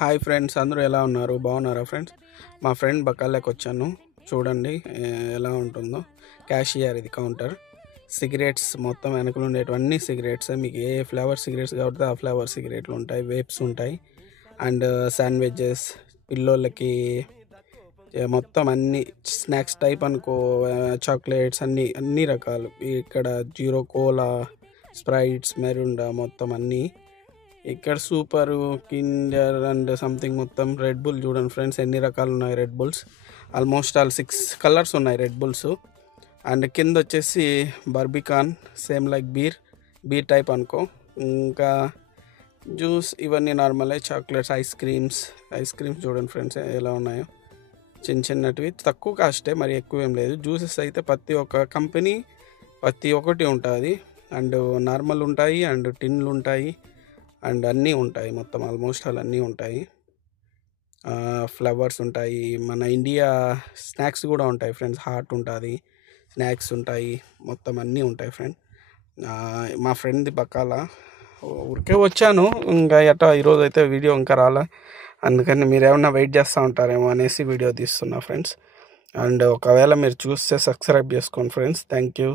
Hi friends, అందరూ ఎలా ఉన్నారు? బాగున్నారా ఫ్రెండ్స్? మా ఫ్రెండ్ బకాల్లోకి వచ్చాను. చూడండి ఎలా ఉంటుందో. క్యాషియర్ ఇది కౌంటర్. సిగరెట్స్ మొత్తం వెనకలు ఉండేటివన్నీ సిగరెట్స్. మీకు ఏ ఫ్లేవర్ సిగరెట్స్ కాబట్టి ఆ ఫ్లేవర్ సిగరెట్లు ఉంటాయి, వేప్స్ ఉంటాయి, అండ్ శాండ్విచెస్, పిల్లోళ్ళకి మొత్తం అన్ని స్నాక్స్ టైప్ అనుకో, చాక్లెట్స్ అన్ని రకాలు. ఇక్కడ జీరో కోలా, స్ప్రైట్స్, మెరుండా మొత్తం అన్నీ. ఇక్కడ సూపర్, కిండర్ అండ్ సంథింగ్ మొత్తం రెడ్ బుల్ చూడండి ఫ్రెండ్స్ ఎన్ని రకాలు ఉన్నాయి. Red bulls almost all 6 colours ఉన్నాయి రెడ్ బుల్స్. అండ్ కింద వచ్చేసి బర్బికాన్, సేమ్ లైక్ బీర్ టైప్ అనుకో. ఇంకా జ్యూస్ ఇవన్నీ నార్మలే. చాక్లెట్స్, ఐస్ క్రీమ్స్ చూడండి ఫ్రెండ్స్ ఎలా ఉన్నాయో. చిన్నటివి తక్కువ కాస్టే, మరి ఎక్కువ ఏం లేదు. జ్యూసెస్ అయితే ప్రతి ఒక్క కంపెనీ ప్రతి ఒక్కటి ఉంటుంది. అండ్ నార్మల్ ఉంటాయి, అండ్ టిన్లు ఉంటాయి, అండ్ అన్నీ ఉంటాయి. మొత్తం ఆల్మోస్ట్ ఆల్ అన్నీ ఉంటాయి. ఫ్లవర్స్ ఉంటాయి. మన ఇండియా స్నాక్స్ కూడా ఉంటాయి ఫ్రెండ్స్. హాట్ ఉంటుంది, స్నాక్స్ ఉంటాయి, మొత్తం అన్నీ ఉంటాయి ఫ్రెండ్. మా ఫ్రెండ్ది బకాల ఊరికే వచ్చాను. ఇంకా ఎట్టా ఈరోజు అయితే వీడియో ఇంకా రాలే, అందుకని మీరు ఏమన్నా వెయిట్ చేస్తూ ఉంటారేమో అనేసి వీడియో తీస్తున్నా ఫ్రెండ్స్. అండ్ ఒకవేళ మీరు చూస్తే సబ్స్క్రైబ్ చేసుకోండి ఫ్రెండ్స్. Thank you.